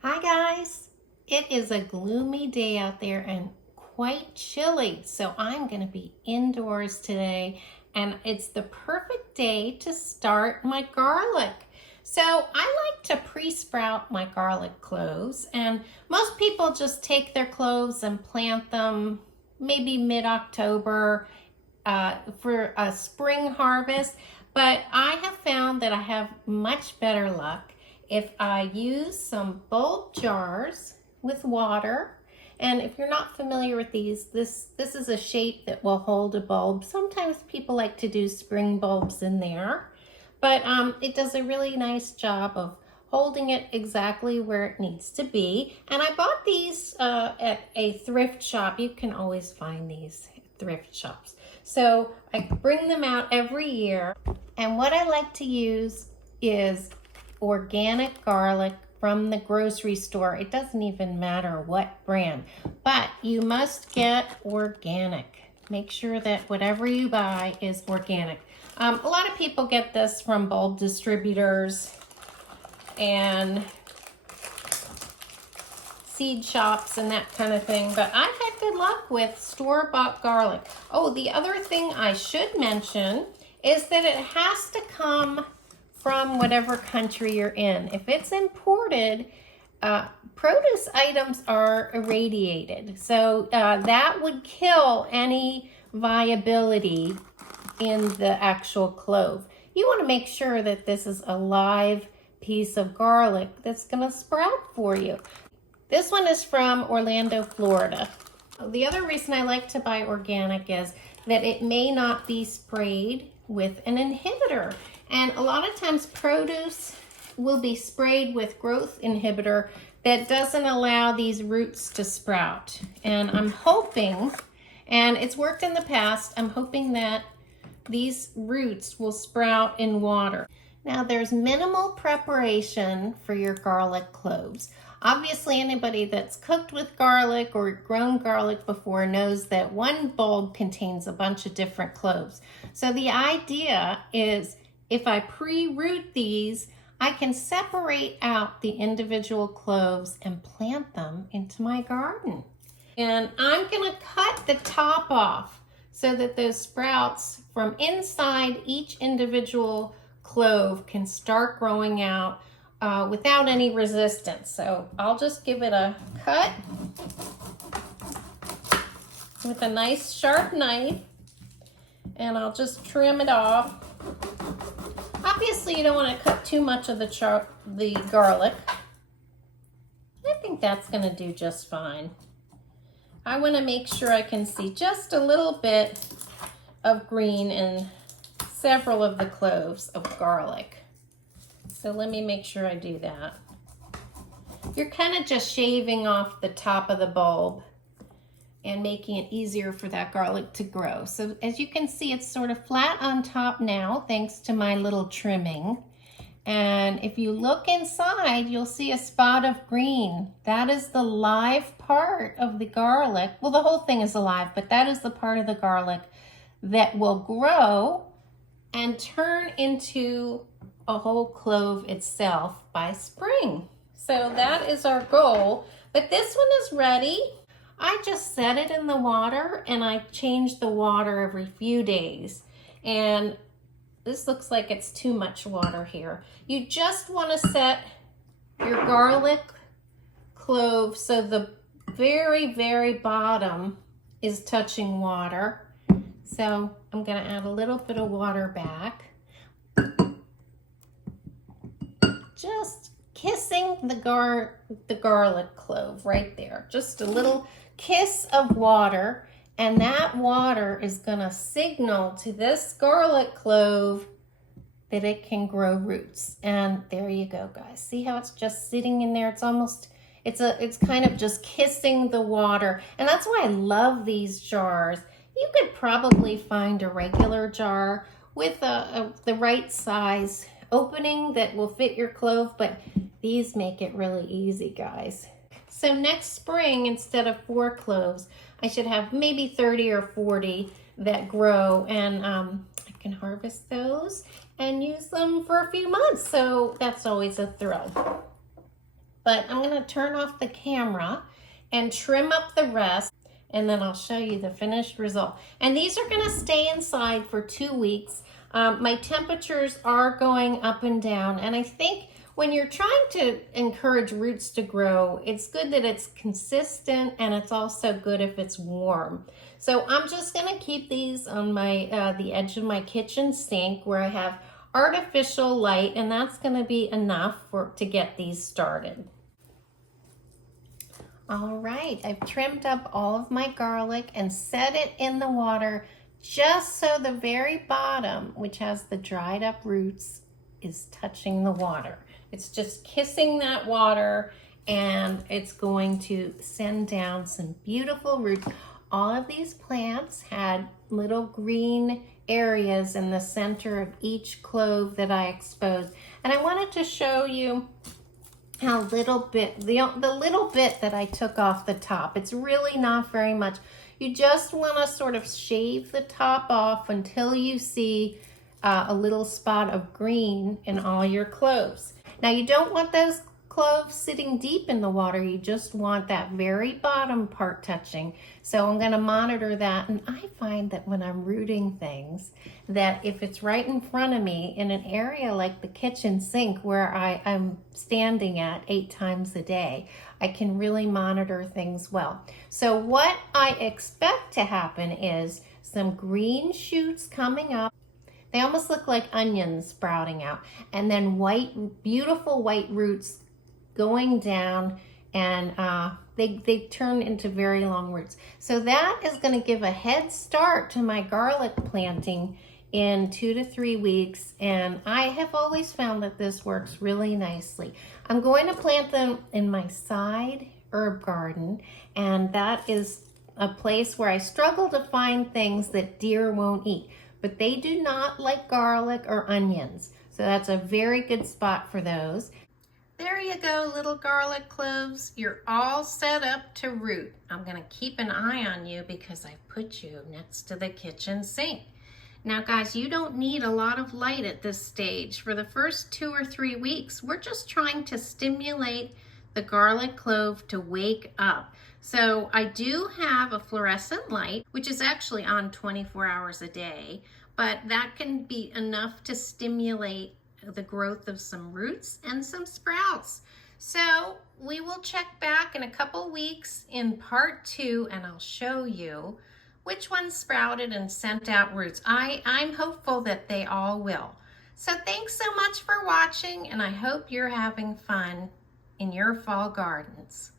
Hi guys! It is a gloomy day out there and quite chilly, so I'm going to be indoors today, and it's the perfect day to start my garlic. So I like to pre-sprout my garlic cloves, and most people just take their cloves and plant them maybe mid-October for a spring harvest, but I have found that I have much better luck if I use some bulb jars with water. And if you're not familiar with these, this is a shape that will hold a bulb. Sometimes people like to do spring bulbs in there, but it does a really nice job of holding it exactly where it needs to be. And I bought these at a thrift shop. You can always find these at thrift shops. So I bring them out every year. And what I like to use is organic garlic from the grocery store. It doesn't even matter what brand, but you must get organic. Make sure that whatever you buy is organic. A lot of people get this from bulb distributors and seed shops and that kind of thing, but I've had good luck with store-bought garlic. Oh, the other thing I should mention is that it has to come from whatever country you're in. If it's imported, produce items are irradiated, so that would kill any viability in the actual clove. You want to make sure that this is a live piece of garlic that's going to sprout for you. This one is from Orlando, Florida. The other reason I like to buy organic is that it may not be sprayed with an inhibitor. And a lot of times produce will be sprayed with growth inhibitor that doesn't allow these roots to sprout. And I'm hoping, and it's worked in the past, I'm hoping that these roots will sprout in water. Now there's minimal preparation for your garlic cloves. Obviously anybody that's cooked with garlic or grown garlic before knows that one bulb contains a bunch of different cloves. So the idea is if I pre-root these, I can separate out the individual cloves and plant them into my garden. And I'm gonna cut the top off so that those sprouts from inside each individual clove can start growing out without any resistance. So I'll just give it a cut with a nice sharp knife, and I'll just trim it off. Obviously you don't want to cut too much of the garlic. I think that's going to do just fine. I want to make sure I can see just a little bit of green in several of the cloves of garlic. So let me make sure I do that. You're kind of just shaving off the top of the bulb and making it easier for that garlic to grow. So as you can see, it's sort of flat on top now, thanks to my little trimming. And if you look inside, you'll see a spot of green. That is the live part of the garlic. Well, the whole thing is alive, but that is the part of the garlic that will grow and turn into a whole clove itself by spring. So that is our goal, but this one is ready. I just set it in the water and I change the water every few days. And this looks like it's too much water here. You just want to set your garlic clove so the very, very bottom is touching water. So I'm going to add a little bit of water back. Just kissing the garlic clove right there. Just a little kiss of water, and that water is going to signal to this garlic clove that it can grow roots. And there you go, guys. See how it's just sitting in there? It's almost, it's kind of just kissing the water. And that's why I love these jars. You could probably find a regular jar with the right size opening that will fit your clove, but these make it really easy, guys. So next spring, instead of 4 cloves, I should have maybe 30 or 40 that grow, and I can harvest those and use them for a few months. So that's always a thrill. but I'm gonna turn off the camera and trim up the rest, and then I'll show you the finished result. And these are gonna stay inside for 2 weeks. My temperatures are going up and down, and I think when you're trying to encourage roots to grow, it's good that it's consistent, and it's also good if it's warm. So I'm just gonna keep these on my the edge of my kitchen sink where I have artificial light, and that's gonna be enough to get these started. All right, I've trimmed up all of my garlic and set it in the water just so the very bottom, which has the dried up roots, is touching the water. It's just kissing that water, and it's going to send down some beautiful roots. All of these plants had little green areas in the center of each clove that I exposed. And I wanted to show you how little bit, the little bit that I took off the top, it's really not very much. You just want to sort of shave the top off until you see a little spot of green in all your cloves. Now you don't want those cloves sitting deep in the water, you just want that very bottom part touching. So I'm going to monitor that, and I find that when I'm rooting things, that if it's right in front of me in an area like the kitchen sink where I'm standing at 8 times a day, I can really monitor things well. So what I expect to happen is some green shoots coming up. They almost look like onions sprouting out, and then white, beautiful white roots going down, and they turn into very long roots. So that is going to give a head start to my garlic planting in 2 to 3 weeks, and I have always found that this works really nicely. I'm going to plant them in my side herb garden, and that is a place where I struggle to find things that deer won't eat, but they do not like garlic or onions, so that's a very good spot for those. There you go, little garlic cloves. You're all set up to root. I'm gonna keep an eye on you because I put you next to the kitchen sink. Now guys, you don't need a lot of light at this stage. For the first 2 or 3 weeks, we're just trying to stimulate the garlic clove to wake up. So I do have a fluorescent light, which is actually on 24 hours a day, but that can be enough to stimulate the growth of some roots and some sprouts. So we will check back in a couple weeks in part 2, and I'll show you which ones sprouted and sent out roots. I'm hopeful that they all will. So thanks so much for watching, and I hope you're having fun in your fall gardens.